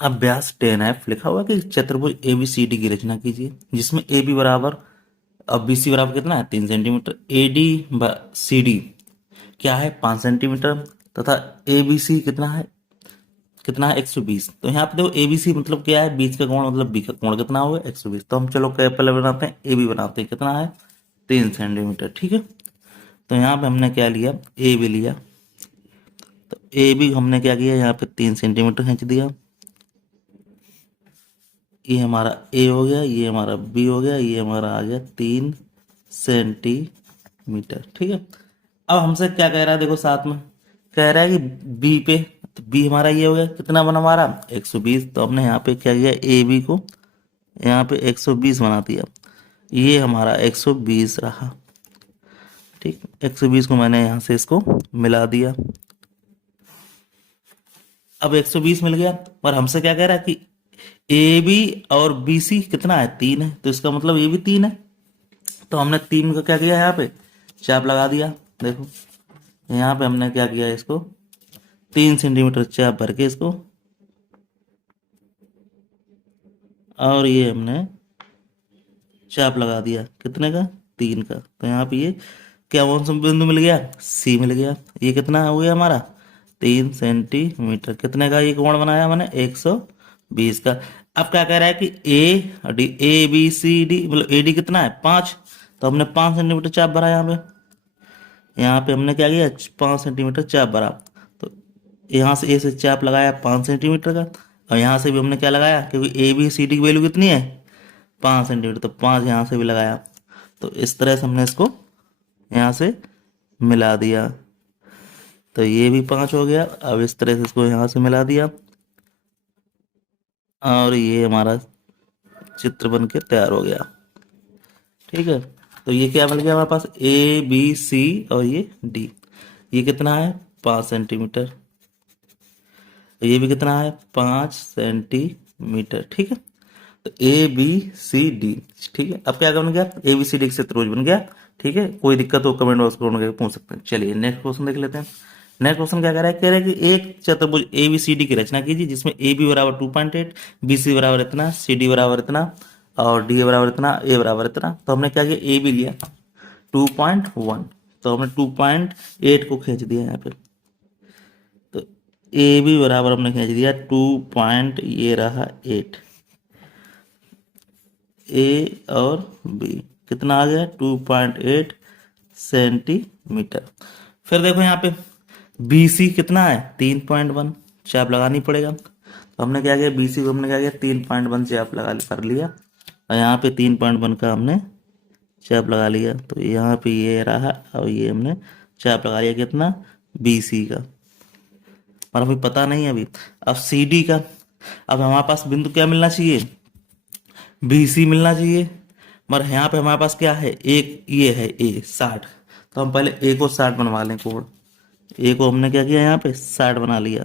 अभ्यास 10F लिखा हुआ है कि चतुर्भुज ABCD की रचना कीजिए जिसमें AB बराबर, अब BC बराबर कितना है 3 सेंटीमीटर, AD CD क्या है 5 सेंटीमीटर, तथा ABC कितना है 120। तो यहाँ पे देखो ABC मतलब क्या है, बीच का कोण मतलब B का कोण कितना होगा 120। तो हम चलो क्या पहले बनाते हैं, AB बनाते हैं, कितना है 3 सेंटीमीटर। ठीक है, तो यहाँ पे हमने क्या लिया, AB लिया, तो AB हमने क्या किया, यहाँ पे 3 सेंटीमीटर खींच दिया। ये हमारा ए हो गया, ये हमारा बी हो गया, ये हमारा आ गया 3 सेंटीमीटर। ठीक है, अब हमसे क्या कह रहा है, देखो साथ में कह रहा है कि बी पे, तो बी हमारा ये हो गया, कितना बना हमारा 120। तो हमने यहाँ पे क्या किया, ए बी को यहाँ पे 120 बना दिया, ये हमारा 120 रहा। ठीक, 120 को मैंने यहाँ से इसको मिला दिया। अब 120 मिल गया, पर हमसे क्या कह रहा है कि ए बी और बी सी कितना है 3 है, तो इसका मतलब ये भी 3 है। तो हमने 3 का क्या किया, यहाँ पे चाप लगा दिया। देखो यहाँ पे हमने क्या किया, इसको 3 सेंटीमीटर चाप भर के इसको, और ये हमने चाप लगा दिया कितने का, 3 का। तो यहाँ पे ये क्या कौन सा बिंदु मिल गया, सी मिल गया। ये कितना हो गया हमारा 3 सेंटीमीटर, कितने का ये कोण बनाया मैंने 120 का। अब क्या कह रहा है कि A D, A B C D मतलब ए डी कितना है 5, तो हमने 5 सेंटीमीटर चाप भरा यहाँ पे हमने क्या किया 5 सेंटीमीटर चाप भरा। तो यहाँ से ए से चाप लगाया 5 सेंटीमीटर का, और यहाँ से भी हमने क्या लगाया, क्योंकि ए बी सी डी की वैल्यू कितनी है 5 सेंटीमीटर, तो 5 यहाँ से भी लगाया। तो इस तरह से हमने इसको यहाँ से मिला दिया, तो ये भी 5 हो गया। अब इस तरह से इसको यहाँ से मिला दिया, और ये हमारा चित्र बन के तैयार हो गया। ठीक है, तो ये क्या मिल गया हमारे पास, ए बी सी और ये डी। ये कितना है 5 सेंटीमीटर, ये भी कितना है 5 सेंटीमीटर। ठीक है, तो ए बी सी डी। ठीक है, अब क्या बन गया, ए बी सी डी से त्रिभुज बन गया। ठीक है, कोई दिक्कत हो कमेंट बॉक्स में पूछ सकते हैं। चलिए नेक्स्ट क्वेश्चन देख लेते हैं। नेक्स्ट क्वेश्चन क्या कह रहा है कि एक चतुर्भुज ए बी सी डी की रचना कीजिए जिसमें ए बी बराबर 2.8, बी सी बराबर इतना, सी डी बराबर इतना, और डी बराबर इतना, ए बराबर इतना। तो हमने क्या किया, ए बी लिया 2.1, तो हमने 2.8 को खींच दिया यहाँ पे। तो ए बी बराबर हमने खींच दिया 2 ये रहा 8, ए और बी कितना आ गया 2.8 सेंटीमीटर। फिर देखो यहाँ पे बी सी कितना है 3.1, चाप लगानी पड़ेगा। तो हमने क्या किया, बी सी को हमने क्या किया 3.1 चाप लगा कर लिया, और यहाँ पे 3.1 का हमने चाप लगा लिया। तो यहाँ पे ये रहा, और ये हमने चाप लगा लिया कितना बी सी का, पर अभी पता नहीं है अभी। अब सी डी का, अब हमारे पास बिंदु क्या मिलना चाहिए, बी सी मिलना चाहिए, मगर यहाँ पे हमारे पास क्या है, एक ये है ए 60। तो हम पहले ए को 60 बनवा लें कोण। ए को हमने क्या किया यहाँ पे 60 बना लिया,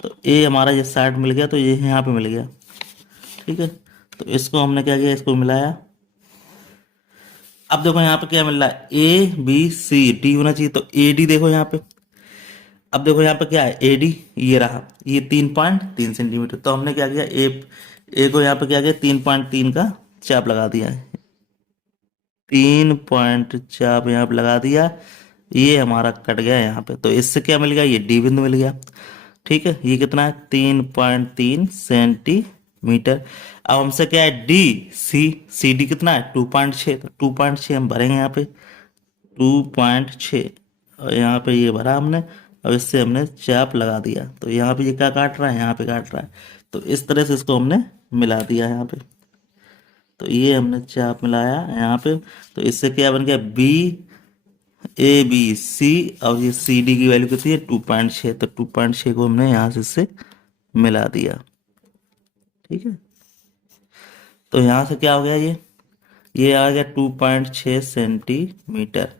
तो ए हमारा ये 60 मिल गया, तो ये यहाँ पे मिल गया। ठीक है, तो इसको हमने क्या किया, इसको मिलाया। अब देखो यहाँ पे क्या मिल रहा है, ए बी सी डी होना चाहिए, तो ए डी देखो यहाँ पे। अब देखो यहाँ पे क्या है, ए डी ये रहा, ये 3.3 सेंटीमीटर। तो हमने क्या किया, ए को यहाँ पे क्या किया 3.3 का चाप लगा दिया है, 3 चाप यहाँ पे लगा दिया। ये हमारा कट गया यहाँ पे, तो इससे क्या मिल गया, ये डी बिंदु मिल गया। ठीक है, ये कितना है 3.3 सेंटीमीटर। अब हमसे क्या है, डी सी डी कितना है 2.6, तो 2.6 हम भरेंगे यहाँ पे 2.6, और यहाँ पे ये भरा हमने, और इससे हमने चाप लगा दिया। तो यहाँ पे ये क्या काट रहा है, यहाँ पे काट रहा है। तो इस तरह से इसको हमने मिला दिया यहाँ पे। तो ये हमने चाप मिलाया यहाँ पे, तो इससे क्या बन गया, बी ए बी सी, और ये सी डी की वैल्यू कितनी है 2.6। तो 2.6 को हमने यहाँ से इससे मिला दिया। ठीक है, तो यहाँ से क्या हो गया, ये आ गया 2.6 सेंटीमीटर।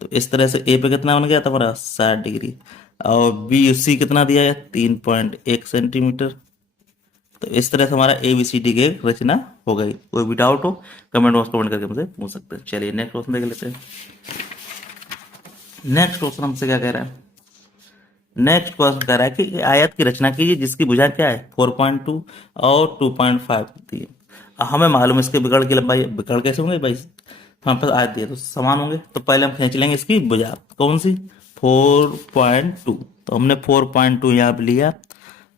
तो इस तरह से ए पे कितना बन गया था हमारा 60 डिग्री, और बी सी कितना दिया है 3.1 सेंटीमीटर। तो इस तरह से हमारा ए बी सी डी की रचना हो गई। कोई भी डाउट हो कमेंट बॉक्स कमेंट करके मुझे पूछ सकते हैं। चलिए नेक्स्ट क्वेश्चन देख लेते हैं। नेक्स्ट क्वेश्चन हमसे क्या कह रहा है, नेक्स्ट क्वेश्चन कह रहा है कि आयत की रचना कीजिए जिसकी भुजा क्या है 4.2 और 2.5 दी है। हमें मालूम है इसके विकर्ण की लंबाई, विकर्ण कैसे होंगे भाई, हमारे पास आयत दिए तो समान होंगे, तो पहले हम खींच लेंगे इसकी भुजा कौन सी 4.2, तो हमने 4.2 यहाँ पे लिया।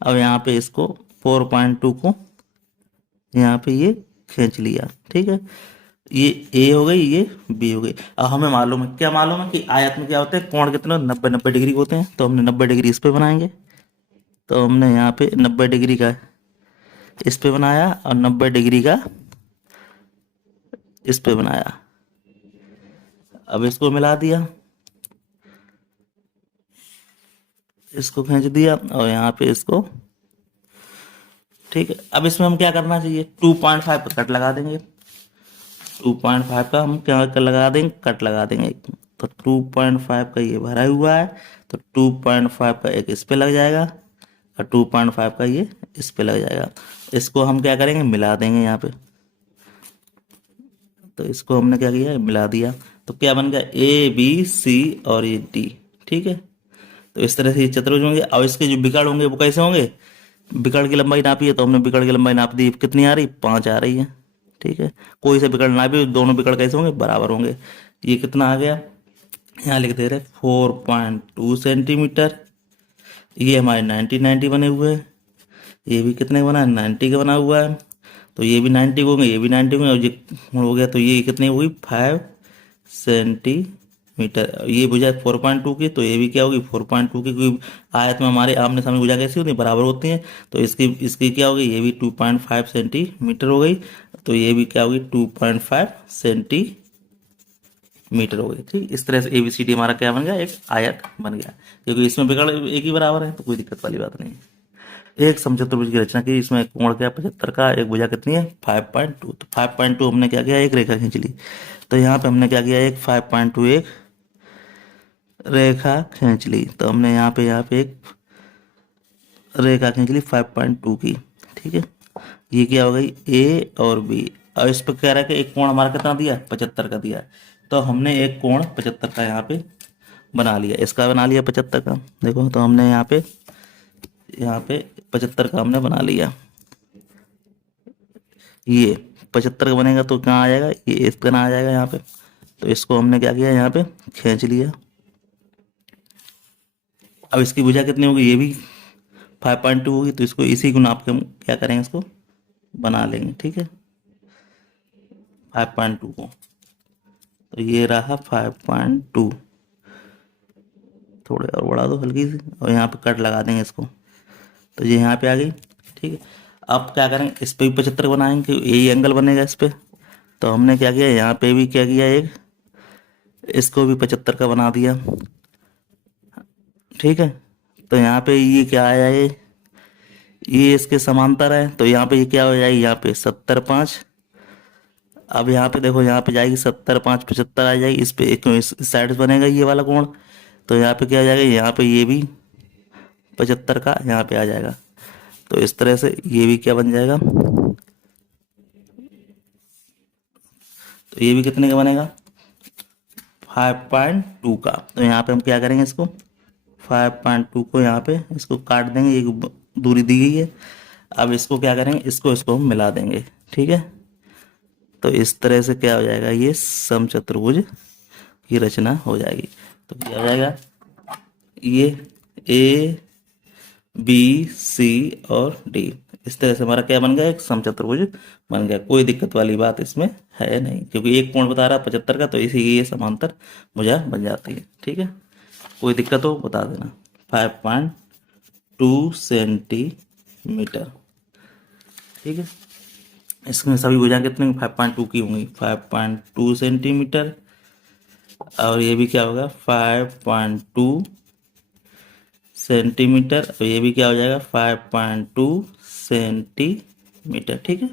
अब यहाँ पे इसको 4.2 को यहाँ पे ये खींच लिया, ठीक है, ये ए हो गई, ये बी हो गई। अब हमें मालूम है, क्या मालूम है कि आयत में क्या होते हैं, कोण कितने 90-90 डिग्री होते हैं, तो हमने 90 डिग्री इस पे बनाएंगे। तो हमने यहाँ पे 90 डिग्री का इस पे बनाया और 90 डिग्री का इस पे बनाया। अब इसको मिला दिया, इसको खींच दिया और यहाँ पे इसको, ठीक है। अब इसमें हम क्या करना चाहिए, 2.5 का कट लगा देंगे, 2.5 का हम क्या कर लगा देंगे, कट लगा देंगे। तो 2.5 का ये भरा हुआ है, तो 2.5 का एक इस पे लग जाएगा और 2.5 का ये इस पे लग जाएगा। इसको हम क्या करेंगे, मिला देंगे यहाँ पे। तो इसको हमने क्या किया, मिला दिया, तो क्या बन गया ए बी सी और ये डी, ठीक है। तो इस तरह से ये चतुर्भुज होंगे। और इसके जो विकर्ण होंगे वो कैसे होंगे, विकर्ण की लंबाई नापी है तो हमने विकर्ण की लंबाई नाप दी, कितनी आ रही, 5 आ रही है, ठीक है। कोई सा विकर्ण नापी, दोनों विकर्ण कैसे होंगे, बराबर होंगे। ये कितना आ गया, यहाँ लिख दे रहे 4.2 सेंटीमीटर। ये हमारे 90-90 बने हुए हैं, ये भी कितने का बना है, 90 का बना हुआ है। तो ये भी 90 हो गए, ये भी 90 हो गए, और ये हो गया, तो ये कितनी हुई 5 सेंटीमीटर। ये भुजा 4.2 की, तो ये भी क्या होगी 4.2 की, क्योंकि आयत में हमारे आमने सामने भुजा कैसी होती है, बराबर होती हैं। तो इसकी इसकी क्या होगी, ये भी 2.5 सेंटीमीटर हो गई, तो ये भी क्या होगी 2.5 सेंटीमीटर हो गई, ठीक। इस तरह से ABCD हमारा क्या बन गया, एक आयत बन गया, क्योंकि इसमें विकर्ण एक ही बराबर है, तो कोई दिक्कत वाली बात नहीं है। एक समचतुर्भुज की रचना की, इसमें कोण क्या 75 का, एक भुजा कितनी है 5.2, तो 5.2 हमने क्या किया, एक रेखा खींच ली। तो यहाँ पे हमने क्या किया, एक 5.2 एक रेखा खींच ली। तो हमने यहाँ पे एक रेखा खींच ली 5.2 की, ठीक है। ये क्या हो गई ए और बी। और इस पर कह रहा है कि एक कोण हमारा कितना दिया, 75 का दिया है। तो हमने एक कोण 75 का यहाँ पे बना लिया, इसका बना लिया 75 का, देखो। तो हमने यहाँ पे 75 का हमने बना लिया। ये 75 का बनेगा तो कहाँ आ जाएगा, ये इस तरह आ जाएगा यहाँ पे। तो इसको हमने क्या किया, यहाँ पे खींच लिया। अब इसकी भुजा कितनी होगी, ये भी 5.2 होगी, तो इसको इसी को नाप के हम क्या करेंगे, इसको बना लेंगे, ठीक है, 5.2 को। तो ये रहा 5.2, थोड़े और बढ़ा दो हल्की सी, और यहाँ पे कट लगा देंगे इसको। तो ये यहाँ पे आ गई, ठीक है। अब क्या करेंगे, इस पे भी 75 बनाएंगे, यही एंगल बनेगा इस पे। तो हमने क्या किया, यहाँ पे भी क्या किया, एक इसको भी 75 का बना दिया, ठीक है। तो यहाँ पे ये क्या आया, ये इसके समांतर है, तो यहाँ पे ये क्या हो जाएगी, यहाँ पे 70/5। अब यहाँ पे देखो, यहाँ पे जाएगी 70/5 75 आ जाएगी, इस पे एक इस साइड से बनेगा ये वाला कोण। तो यहाँ पे क्या आ जाएगा, यहाँ पे ये भी 75 का यहाँ पे आ जाएगा। तो इस तरह से ये भी क्या बन जाएगा, तो ये भी कितने का बनेगा 5.2 का। तो यहाँ पे हम क्या करेंगे, इसको 5.2 को यहाँ पे इसको काट देंगे, एक दूरी दी गई है। अब इसको क्या करेंगे, इसको इसको हम मिला देंगे, ठीक है। तो इस तरह से क्या हो जाएगा, ये समचतुर्भुज की रचना हो जाएगी। तो क्या हो जाएगा, ये ए बी सी और डी, इस तरह से हमारा क्या बन गया, एक समचतुर्भुज बन गया। कोई दिक्कत वाली बात इसमें है नहीं, क्योंकि एक कोण बता रहा है 75 का, तो इसी ये समांतर भुजा बन जाती है, ठीक है। कोई दिक्कत हो बता देना। 5.2 सेंटीमीटर, ठीक है। इसमें सभी भुजाएं कितने 5.2 की होंगी, 5.2 सेंटीमीटर। और ये भी क्या होगा 5.2 सेंटीमीटर, और ये भी क्या हो जाएगा 5.2 सेंटीमीटर, ठीक है।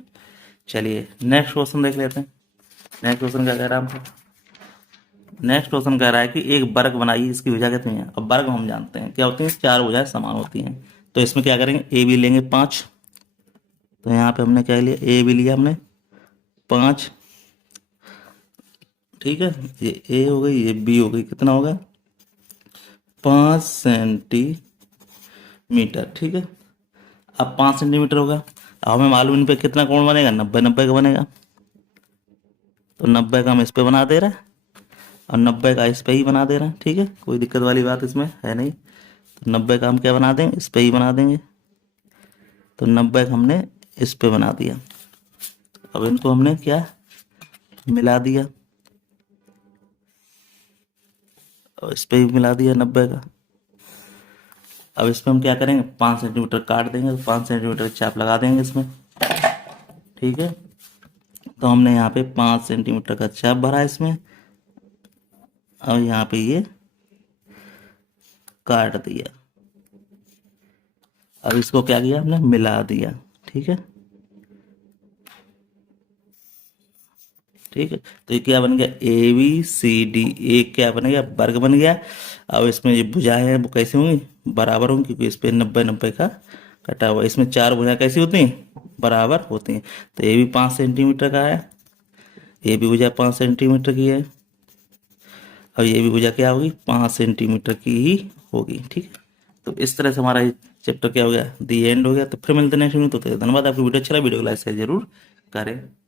चलिए नेक्स्ट क्वेश्चन देख लेते हैं। नेक्स्ट क्वेश्चन क्या कह रहा है हमको, नेक्स्ट क्वेश्चन कह रहा है कि एक वर्ग बनाइए, इसकी भुजा कितनी है। अब वर्ग हम जानते हैं क्या होती है, 4 भुजाएं समान होती हैं। तो इसमें क्या करेंगे, ए बी लेंगे 5। तो यहाँ पे हमने क्या लिया, ए बी लिया हमने 5, ठीक है। ये ए हो गई, ये बी हो गई, कितना होगा 5 सेंटीमीटर, मीटर, ठीक है। अब 5 सेंटीमीटर होगा। अब हमें मालूम इन पे कितना कोण बनेगा, 90 का बनेगा। तो 90 का हम इस पे बना दे रहे हैं और 90 का इस पे ही बना दे रहे हैं, ठीक है। कोई दिक्कत वाली बात इसमें है नहीं। तो 90 का हम क्या बना देंगे, इस पे ही बना देंगे। तो 90 का हमने इस पे बना दिया। अब इनको हमने क्या मिला दिया और इस पे भी मिला दिया 90 का। अब इस पे हम क्या करेंगे, 5 सेंटीमीटर काट देंगे, तो 5 सेंटीमीटर की चाप लगा देंगे इसमें, ठीक है। तो हमने यहाँ पे 5 सेंटीमीटर का चाप भरा इसमें और यहाँ पे ये काट दिया। अब इसको क्या किया हमने, मिला दिया, ठीक है। ठीक है, तो ये क्या बन गया, ए बी सी डी, एक क्या बन गया, वर्ग बन गया। अब इसमें जो भुजाएं हैं वो कैसे होंगी, बराबर होंगी, क्योंकि इस पे 90 का कटा हुआ है। इसमें चार भुजाएं कैसी होती हैं, बराबर होती हैं। तो ये भी 5 सेंटीमीटर का है, ये भी भुजा 5 सेंटीमीटर की है और ये भी भुजा क्या होगी, 5 सेंटीमीटर की ही होगी, ठीक है। तो इस तरह से हमारा ये चैप्टर क्या हो गया, दी एंड हो गया। तो फिर मिलते हैं नेक्स्ट वीडियो। तो धन्यवाद, आपको वीडियो अच्छा लगा, वीडियो को लाइक शेयर जरूर करें।